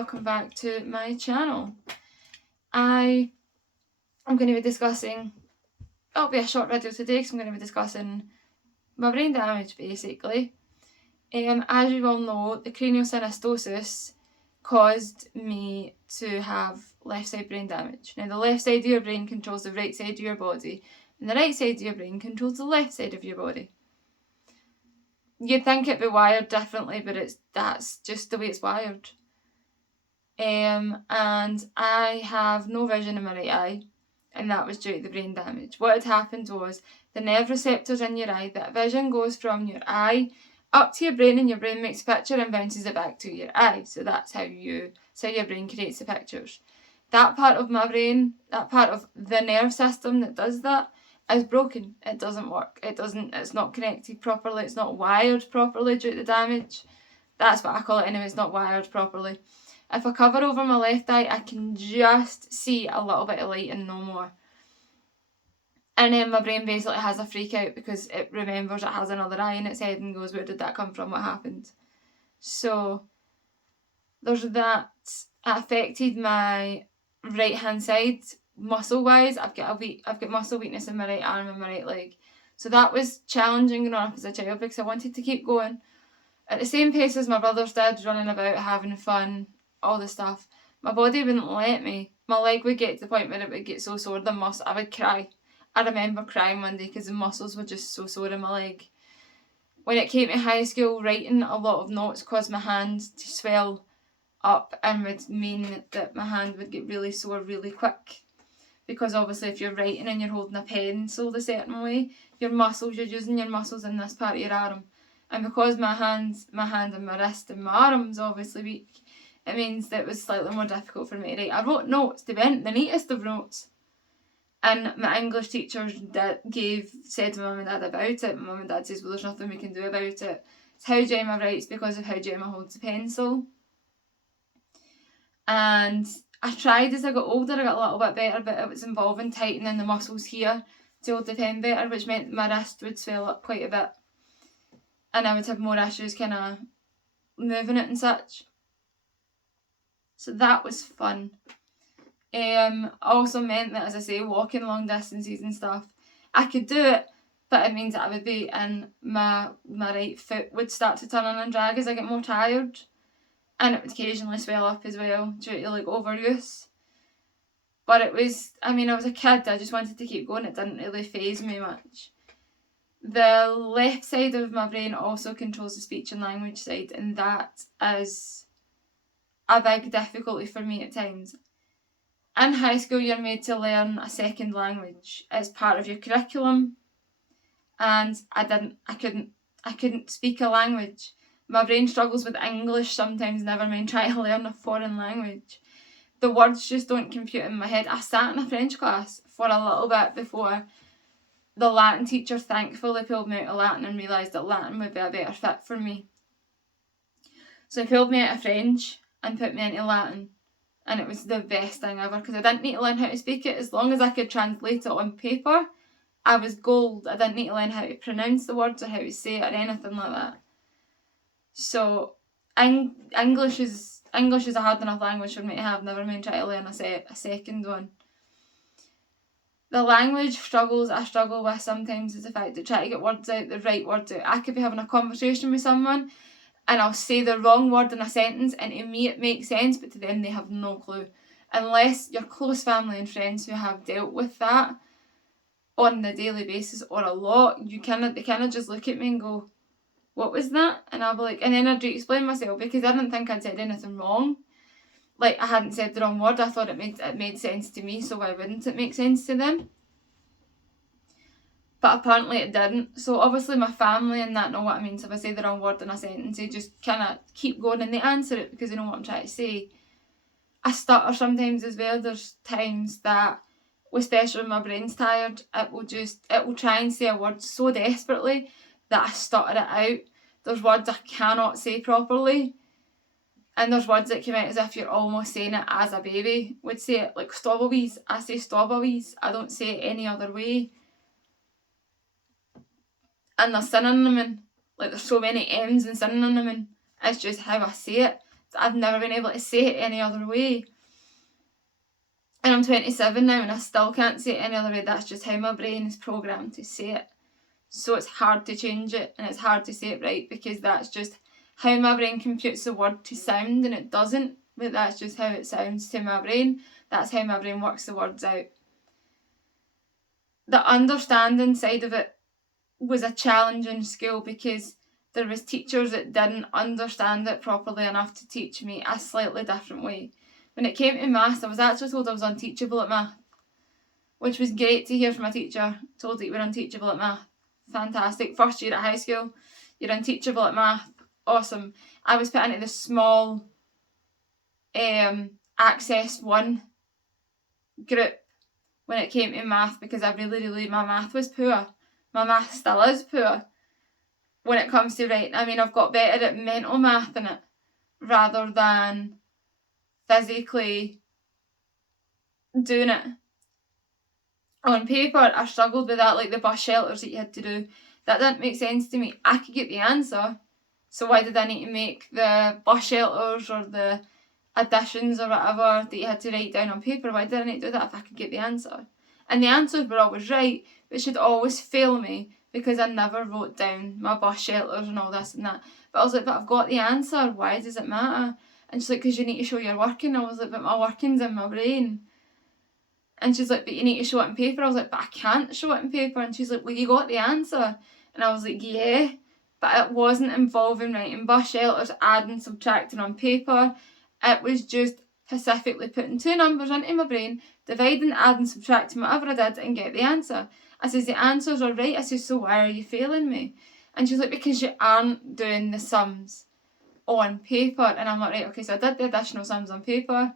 welcome back to my channel. I am going to be discussing, it'll be a short video today because I'm going to be discussing my brain damage basically. As you all know, the craniosynostosis caused me to have left side brain damage. Now the left side of your brain controls the right side of your body and the right side of your brain controls the left side of your body. You'd think it'd be wired differently, but that's just the way it's wired. And I have no vision in my right eye, and that was due to the brain damage. What had happened was the nerve receptors in your eye, that vision goes from your eye up to your brain, and your brain makes a picture and bounces it back to your eye. So that's how your brain creates the pictures. That part of my brain, that part of the nerve system that does that, is broken. It doesn't work. It's not connected properly. It's not wired properly due to the damage. That's what I call it anyway. It's not wired properly. If I cover over my left eye, I can just see a little bit of light and no more. And then my brain basically has a freak out because it remembers it has another eye in its head and goes, where did that come from? What happened? So there's that. It affected my right hand side muscle wise. I've got muscle weakness in my right arm and my right leg. So that was challenging growing up as a child because I wanted to keep going at the same pace as my brothers did, running about, having fun, all the stuff. My body wouldn't let me. My leg would get to the point where it would get so sore, I would cry. I remember crying one day because the muscles were just so sore in my leg. When it came to high school, writing a lot of notes caused my hand to swell up and would mean that my hand would get really sore really quick. Because obviously if you're writing and you're holding a pencil a certain way, you're using your muscles in this part of your arm. And because my hand and my wrist and my arm's obviously weak, it means that it was slightly more difficult for me to write. I wrote notes, they weren't the neatest of notes. And my English teacher said to Mum and Dad about it. My Mum and Dad says, well, there's nothing we can do about it. It's how Gemma writes because of how Gemma holds the pencil. And I tried as I got older, I got a little bit better, but it was involving tightening the muscles here to hold the pen better, which meant my wrist would swell up quite a bit. And I would have more issues kind of moving it and such. So that was fun. Also meant that, as I say, walking long distances and stuff, I could do it, but it means that I would be in my right foot would start to turn on and drag as I get more tired, and it would occasionally swell up as well due to like overuse. But I was a kid, I just wanted to keep going, it didn't really faze me much. The left side of my brain also controls the speech and language side, and that is a big difficulty for me at times. In high school, you're made to learn a second language. It's part of your curriculum, and I couldn't speak a language. My brain struggles with English sometimes, never mind trying to learn a foreign language. The words just don't compute in my head. I sat in a French class for a little bit before the Latin teacher thankfully pulled me out of Latin and realised that Latin would be a better fit for me. So he pulled me out of French and put me into Latin. And it was the best thing ever because I didn't need to learn how to speak it. As long as I could translate it on paper, I was gold. I didn't need to learn how to pronounce the words or how to say it or anything like that. So English is a hard enough language for me to have, never mind try to learn a second one. The language struggles I struggle with sometimes is the fact that try to get words out, the right words out. I could be having a conversation with someone and I'll say the wrong word in a sentence and to me it makes sense, but to them they have no clue. Unless you're close family and friends who have dealt with that on a daily basis or a lot, they kind of just look at me and go, what was that? And I'll be like, and then I'd explain myself because I didn't think I'd said anything wrong. Like I hadn't said the wrong word, I thought it made sense to me, so why wouldn't it make sense to them? But apparently it didn't. So obviously my family and that know what I mean. So if I say the wrong word in a sentence, they just kind of keep going and they answer it because they know what I'm trying to say. I stutter sometimes as well. There's times that, especially when my brain's tired, it will try and say a word so desperately that I stutter it out. There's words I cannot say properly. And there's words that come out as if you're almost saying it as a baby would say it. Like strawberries, I say strawberries. I don't say it any other way. And there's synonym in, like there's so many M's in synonym in, it's just how I say it I've never been able to say it any other way. And I'm 27 now and I still can't say it any other way. That's just how my brain is programmed to say it. So it's hard to change it, and it's hard to say it right, because that's just how my brain computes the word to sound, and it doesn't, but that's just how it sounds to my brain. That's how my brain works the words out. The understanding side of it was a challenge in school, because there was teachers that didn't understand it properly enough to teach me a slightly different way. When it came to maths, I was actually told I was unteachable at math, which was great to hear from a teacher. Told that you were unteachable at math. Fantastic. First year at high school, you're unteachable at math. Awesome. I was put into the small Access 1 group when it came to math, because I really, my math was poor. My math still is poor when it comes to writing. I mean, I've got better at mental math in it rather than physically doing it. On paper, I struggled with that, like the bus shelters that you had to do. That didn't make sense to me. I could get the answer, so why did I need to make the bus shelters or the additions or whatever that you had to write down on paper? Why did I need to do that if I could get the answer? And the answers were always right, but it should always fail me because I never wrote down my bus shelters and all this and that. But I was like, but I've got the answer, why does it matter? And she's like, because you need to show your working. I was like, but my working's in my brain. And she's like, but you need to show it on paper. I was like, but I can't show it on paper. And she's like, well, you got the answer. And I was like, yeah, but it wasn't involving writing bus shelters, adding, subtracting on paper. It was just specifically putting two numbers into my brain, dividing, adding, subtracting, whatever I did, and get the answer. I says, the answers are right. I says, so why are you failing me? And she's like, because you aren't doing the sums on paper. And I'm like, right, okay, so I did the additional sums on paper.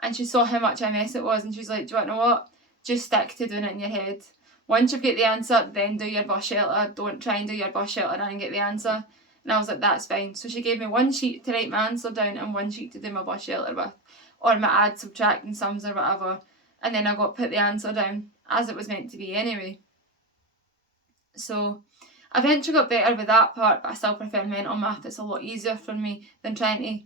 And she saw how much a mess it was, and she's like, do you want to know what? Just stick to doing it in your head. Once you get the answer, then do your bus shelter. Don't try and do your bus shelter and get the answer. And I was like, that's fine. So she gave me one sheet to write my answer down and one sheet to do my bus shelter with, or my add, subtract and sums or whatever. And then I got put the answer down as it was meant to be anyway. So I eventually got better with that part, but I still prefer mental math. It's a lot easier for me than trying to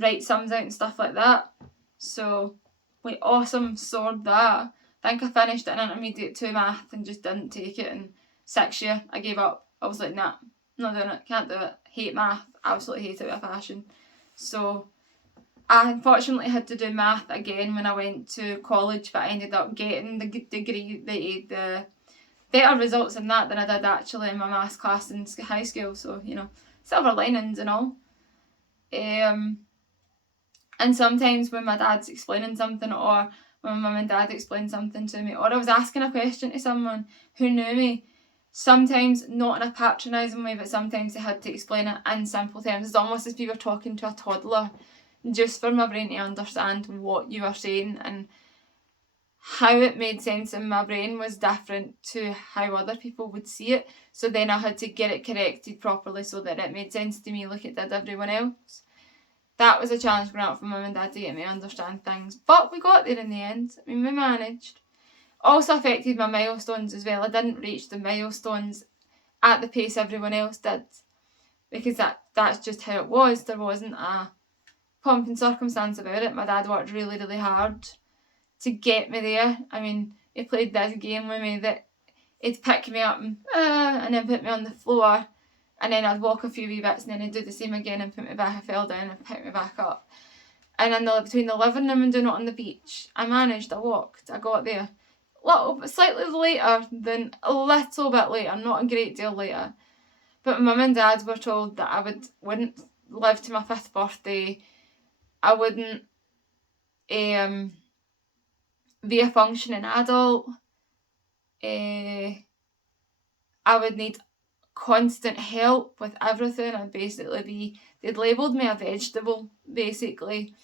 write sums out and stuff like that. So we awesome soared that. I think I finished it in intermediate 2 math and just didn't take it in 6th year. I gave up. I was like, nah, not doing it, can't do it. Hate math, absolutely hate it with a passion. So I unfortunately had to do math again when I went to college, but I ended up getting the degree, the better results in that than I did actually in my maths class in high school. So, you know, silver linings and all. And sometimes when my dad's explaining something, or when my mum and dad explained something to me, or I was asking a question to someone who knew me, sometimes not in a patronising way, but sometimes they had to explain it in simple terms. It's almost as if you were talking to a toddler, just for my brain to understand what you were saying, and how it made sense in my brain was different to how other people would see it. So then I had to get it corrected properly so that it made sense to me like it did everyone else. That was a challenge growing up for mum and dad to get me to understand things. But we got there in the end. I mean, we managed. Also affected my milestones as well. I didn't reach the milestones at the pace everyone else did, because that's just how it was. There wasn't a pomp and circumstance about it. My dad worked really, really hard to get me there. I mean, he played this game with me that he'd pick me up and then put me on the floor, and then I'd walk a few wee bits, and then he'd do the same again and put me back. I fell down and pick me back up. And then between the living room and doing it on the beach, I managed. I walked. I got there. Slightly later than a little bit later, not a great deal later. But Mum and Dad were told that I wouldn't live to my 5th birthday. I wouldn't be a functioning adult. I would need constant help with everything. They'd labelled me a vegetable, basically.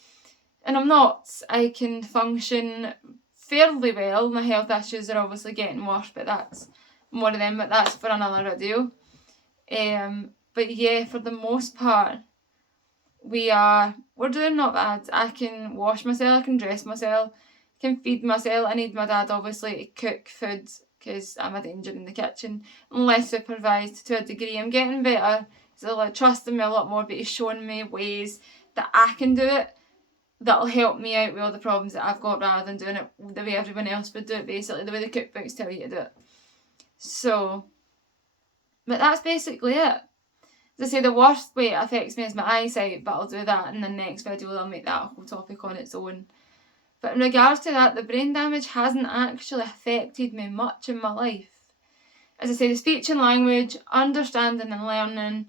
And I'm not. I can function fairly well. My health issues are obviously getting worse, but that's more of them, but that's for another video. But yeah, for the most part, we're doing not bad. I can wash myself, I can dress myself, I can feed myself. I need my dad obviously to cook food because I'm a danger in the kitchen. I'm less supervised to a degree. I'm getting better, so like trusting me a lot more, but he's showing me ways that I can do it, that'll help me out with all the problems that I've got, rather than doing it the way everyone else would do it, basically, the way the cookbooks tell you to do it. So, but that's basically it. As I say, the worst way it affects me is my eyesight, but I'll do that in the next video. I'll make that a whole topic on its own. But in regards to that, the brain damage hasn't actually affected me much in my life. As I say, the speech and language, understanding and learning,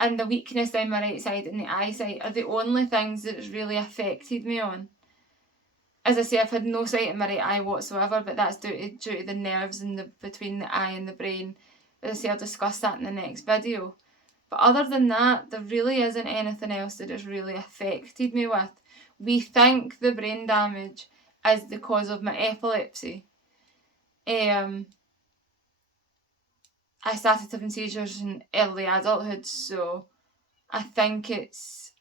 and the weakness down my right side and the eyesight are the only things that it's really affected me on. As I say, I've had no sight in my right eye whatsoever, but that's due to the nerves between the eye and the brain. As I say, I'll discuss that in the next video. But other than that, there really isn't anything else that it's really affected me with. We think the brain damage is the cause of my epilepsy. I started having seizures in early adulthood, so I think it's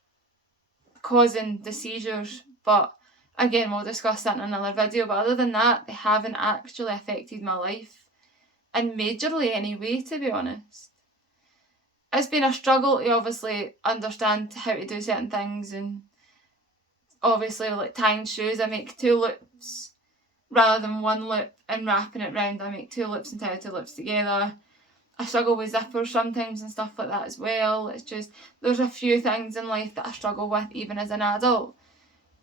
causing the seizures, but again, we'll discuss that in another video. But other than that, they haven't actually affected my life in majorly any way, to be honest. It's been a struggle to obviously understand how to do certain things, and obviously like tying shoes, I make 2 loops rather than 1 loop, and wrapping it round, I make 2 loops and tie 2 loops together. I struggle with zippers sometimes and stuff like that as well. It's just, there's a few things in life that I struggle with even as an adult.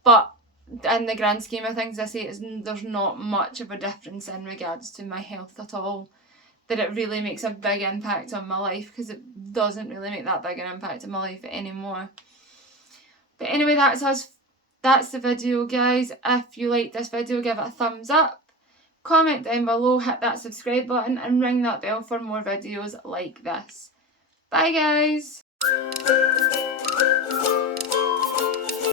But in the grand scheme of things, I say there's not much of a difference in regards to my health at all, that it really makes a big impact on my life, because it doesn't really make that big an impact on my life anymore. But anyway, that's the video, guys. If you liked this video, give it a thumbs up. Comment down below, hit that subscribe button, and ring that bell for more videos like this. Bye, guys.